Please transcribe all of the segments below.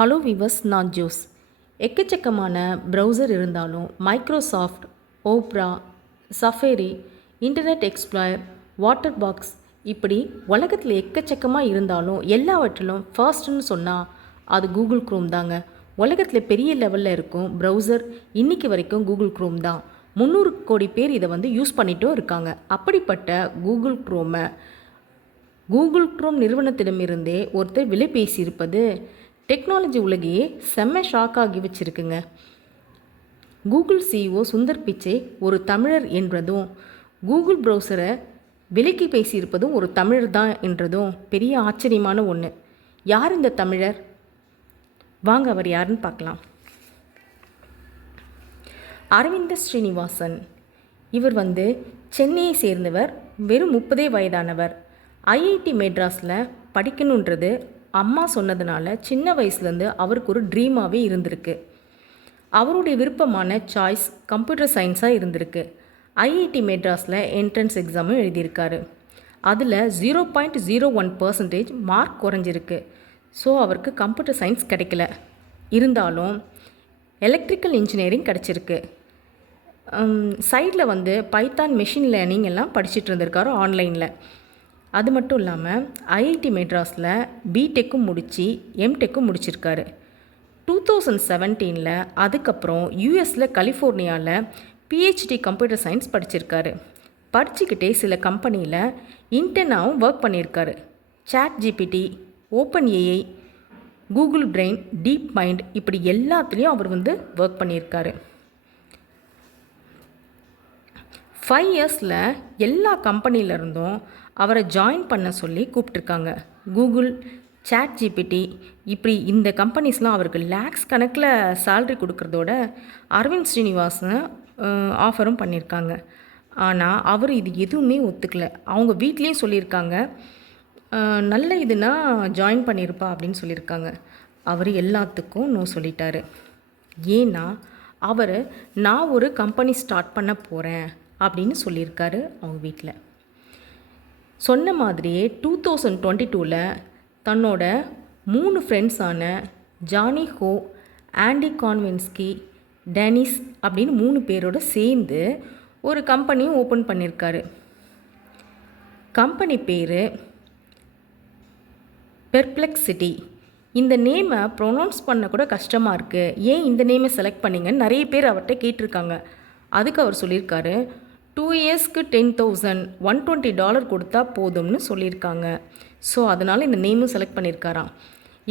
Hello விவஸ், நான் Jose. எக்கச்சக்கமான browser இருந்தாலும் Microsoft, Opera, Safari, Internet Explorer, Waterfox இப்படி உலகத்தில் எக்கச்சக்கமாக இருந்தாலும் எல்லாவற்றிலும் ஃபர்ஸ்ட்னு சொன்னால் அது கூகுள் க்ரோம் தாங்க. உலகத்தில் பெரிய லெவலில் இருக்கும் ப்ரௌசர் இன்றைக்கி வரைக்கும் கூகுள் க்ரோம் தான். 300 கோடி பேர் இதை யூஸ் பண்ணிட்டும் இருக்காங்க. அப்படிப்பட்ட கூகுள் க்ரோம் நிறுவனத்திடமிருந்தே ஒருத்தர் விலை பேசியிருப்பது டெக்னாலஜி உலகையே செம்ம ஷாக் ஆகி வச்சுருக்குங்க. கூகுள் சிஇஓ சுந்தர் பிச்சை ஒரு தமிழர் என்றதும், கூகுள் ப்ரௌசரை விலைக்கு பேசியிருப்பதும் ஒரு தமிழர் தான் என்றதும் பெரிய ஆச்சரியமான ஒன்று. யார் இந்த தமிழர்? வாங்க அவர் யாருன்னு பார்க்கலாம். அரவிந்த ஸ்ரீனிவாசன். இவர் சென்னையை சேர்ந்தவர். வெறும் 30 வயதானவர். ஐஐடி மெட்ராஸில் படிக்கணுன்றது அம்மா சொன்னதுனால சின்ன வயசுலேருந்து அவருக்கு ஒரு ட்ரீமாகவே இருந்திருக்கு. அவருடைய விருப்பமான சாய்ஸ் கம்ப்யூட்டர் சயின்ஸாக இருந்திருக்கு. ஐஐடி மெட்ராஸில் என்ட்ரன்ஸ் எக்ஸாமும் எழுதியிருக்காரு. அதில் 0.01% மார்க் குறைஞ்சிருக்கு. ஸோ அவருக்கு கம்ப்யூட்டர் சயின்ஸ் கிடைக்கல. இருந்தாலும் எலக்ட்ரிக்கல் இன்ஜினியரிங் கிடச்சிருக்கு. சைடில் பைத்தான், மெஷின் லேர்னிங் எல்லாம் படிச்சுட்டு இருந்திருக்காரு ஆன்லைனில். அது மட்டும் இல்லாமல் ஐஐடி மெட்ராஸில் பிடெக்கும் முடித்து எம்டெக்கும் முடிச்சிருக்காரு. 2017 அதுக்கப்புறம் யூஎஸில் கலிஃபோர்னியாவில் பிஹெச்டி கம்ப்யூட்டர் சயின்ஸ் படிச்சிருக்காரு. படிச்சுக்கிட்டே சில கம்பெனியில் இன்டர்னாகவும் ஒர்க் பண்ணியிருக்காரு. ChatGPT, OpenAI, Google brain, deep mind இப்படி எல்லாத்துலேயும் அவர் ஒர்க் பண்ணியிருக்காரு. 5 இயர்ஸில் எல்லா கம்பெனியிலருந்தும் அவரை ஜாயின் பண்ண சொல்லி கூப்பிட்ருக்காங்க. கூகுள், ChatGPT இப்படி இந்த கம்பெனிஸ்லாம் அவருக்கு லேக்ஸ் கணக்கில் சேல்ரி கொடுக்குறதோட அரவிந்த் ஸ்ரீனிவாசன் ஆஃபரும் பண்ணியிருக்காங்க. ஆனால் அவர் இது எதுவுமே ஒத்துக்கல. அவங்க வீட்லேயும் சொல்லியிருக்காங்க, நல்ல இதுனா ஜாயின் பண்ணியிருப்பா அப்படின்னு சொல்லியிருக்காங்க. அவர் எல்லாத்துக்கும் நோ சொல்லிட்டாரு. ஏன்னா அவர் நான் ஒரு கம்பெனி ஸ்டார்ட் பண்ண போகிறேன் அப்படின்னு சொல்லியிருக்காரு அவங்க வீட்டில். சொன்ன மாதிரியே 2022 தன்னோட 3 ஃப்ரெண்ட்ஸான ஜானி ஹோ, ஆண்டி கான்வென்ஸ்கி, டெனிஸ் அப்படின்னு 3 பேரோடு சேர்ந்து ஒரு கம்பெனியும் ஓப்பன் பண்ணியிருக்காரு. கம்பெனி பேர் பெர்ப்ளெக்சிட்டி. இந்த நேமை ப்ரொனவுன்ஸ் பண்ண கூட கஷ்டமாக இருக்குது, ஏன் இந்த நேமை செலக்ட் பண்ணிங்கன்னு நிறைய பேர் அவர்கிட்ட கேட்டிருக்காங்க. அதுக்கு அவர் சொல்லியிருக்காரு, 2 இயர்ஸ்க்கு $10,000 $120 கொடுத்தா போதும்னு சொல்லியிருக்காங்க. ஸோ அதனால் இந்த நேமும் செலக்ட் பண்ணியிருக்காராம்.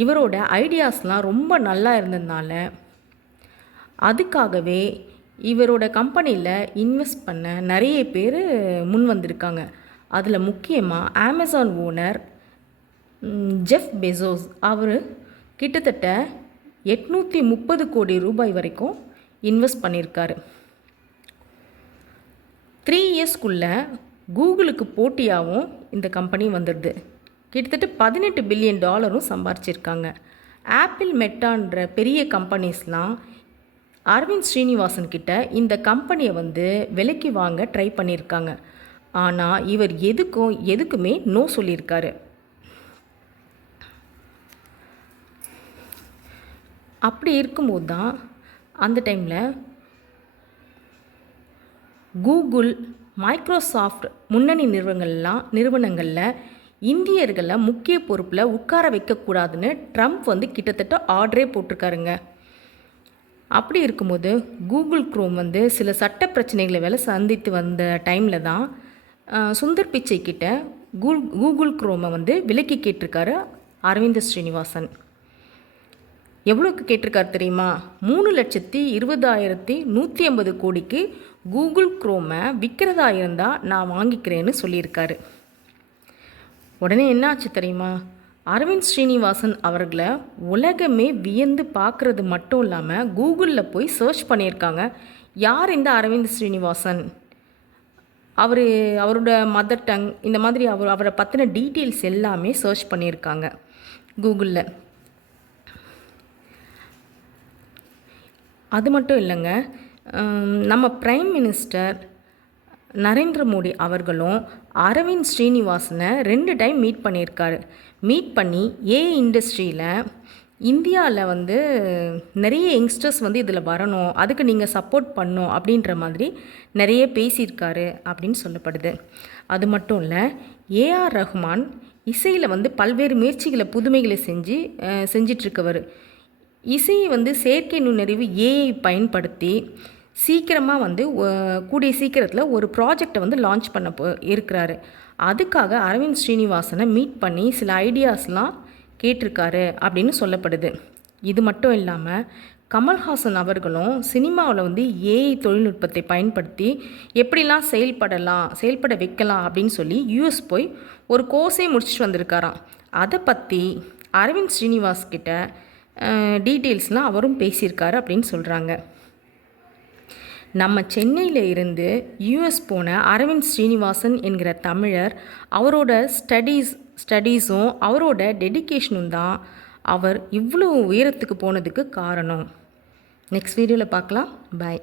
இவரோட ஐடியாஸ்லாம் ரொம்ப நல்லா இருந்ததுனால அதுக்காகவே இவரோட கம்பெனியில் இன்வெஸ்ட் பண்ண நிறைய பேர் முன் வந்திருக்காங்க. அதில் முக்கியமாக அமேசான் ஓனர் ஜெஃப் பெசோஸ். அவர் கிட்டத்தட்ட 830 கோடி ரூபாய் வரைக்கும் இன்வெஸ்ட் பண்ணியிருக்காரு. 3 இயர்ஸ்க்குள்ளே கூகுளுக்கு போட்டியாகவும் இந்த கம்பெனி வந்துடுது. கிட்டத்தட்ட $18 பில்லியன் சம்பாரிச்சிருக்காங்க. ஆப்பிள், மெட்டான்ற பெரிய கம்பெனிஸ்லாம் அரவிந்த் ஸ்ரீனிவாசன் கிட்ட இந்த கம்பெனியை விலைக்கு வாங்க ட்ரை பண்ணியிருக்காங்க. ஆனால் இவர் எதுக்குமே நோ சொல்லியிருக்காரு. அப்படி இருக்கும்போது தான் அந்த டைமில் கூகுள், மைக்ரோசாஃப்ட் முன்னணி நிறுவனங்களில் இந்தியர்களை முக்கிய பொறுப்பில் உட்கார வைக்கக்கூடாதுன்னு ட்ரம்ப் கிட்டத்தட்ட ஆர்டரே போட்டிருக்காருங்க. அப்படி இருக்கும்போது கூகுள் க்ரோம் சில சட்ட பிரச்சனைகளை சந்தித்து வந்த டைமில் தான் சுந்தர் பிச்சை கிட்ட கூகுள் க்ரோமை விலைக்கு கேட்டிருக்காரு அரவிந்த் ஸ்ரீனிவாசன். எவ்வளோக்கு கேட்டிருக்காரு தெரியுமா? 3,20,150 கோடிக்கு கூகுள் க்ரோமை விற்கிறதா இருந்தால் நான் வாங்கிக்கிறேன்னு சொல்லியிருக்காரு. உடனே என்ன ஆச்சு தெரியுமா? அரவிந்த் ஸ்ரீனிவாசன் அவர்களை உலகமே வியந்து பார்க்குறது மட்டும் இல்லாமல் கூகுளில் போய் சர்ச் பண்ணியிருக்காங்க, யார் இந்த அரவிந்த் ஸ்ரீனிவாசன், அவரோட மதர் டங் இந்த மாதிரி அவரை பற்றின டீட்டெயில்ஸ் எல்லாமே சர்ச் பண்ணியிருக்காங்க கூகுளில். அது மட்டும் இல்லைங்க, நம்ம பிரைம் மினிஸ்டர் நரேந்திர மோடி அவர்களும் அரவிந்த் ஸ்ரீனிவாசனை 2 டைம் மீட் பண்ணியிருக்காரு. மீட் பண்ணி ஏஐ இண்டஸ்ட்ரியில் இந்தியாவில் வந்து நிறைய யங்ஸ்டர்ஸ் வந்து இதில் வரணும், அதுக்கு நீங்கள் சப்போர்ட் பண்ணணும் அப்படின்ற மாதிரி நிறைய பேசியிருக்காரு அப்படின்னு சொல்லப்படுது. அது மட்டும் இல்லை, ஏஆர் ரஹ்மான் இசையில் வந்து பல்வேறு முயற்சிகளை புதுமைகளை செஞ்சிட்ருக்கவர். இசையை வந்து செயற்கை நுண்ணறிவு ஏஐ பயன்படுத்தி சீக்கிரமாக வந்து கூடிய சீக்கிரத்தில் ஒரு ப்ராஜெக்டை வந்து லான்ச் பண்ண இருக்கிறாரு. அதுக்காக அரவிந்த் ஸ்ரீனிவாசனை மீட் பண்ணி சில ஐடியாஸ்லாம் கேட்டிருக்காரு அப்படின்னு சொல்லப்படுது. இது மட்டும் இல்லாமல் கமல்ஹாசன் அவர்களும் சினிமாவில் வந்து ஏஐ தொழில்நுட்பத்தை பயன்படுத்தி எப்படிலாம் செயல்பட வைக்கலாம் அப்படின்னு சொல்லி யூஎஸ் போய் ஒரு கோர்ஸே முடிச்சுட்டு வந்திருக்காராம். அதை பற்றி அரவிந்த் ஸ்ரீனிவாஸ் கிட்ட டீட்டெயில்ஸ்லாம் அவரும் பேசியிருக்காரு அப்படின்னு சொல்கிறாங்க. நம்ம சென்னையில் இருந்து யூஎஸ் போன அரவிந்த் ஸ்ரீனிவாசன் என்கிற தமிழர் அவரோட ஸ்டடீஸும் அவரோட டெடிகேஷனும் தான் அவர் இவ்வளோ உயரத்துக்கு போனதுக்கு காரணம். நெக்ஸ்ட் வீடியோவில் பார்க்கலாம். பாய்.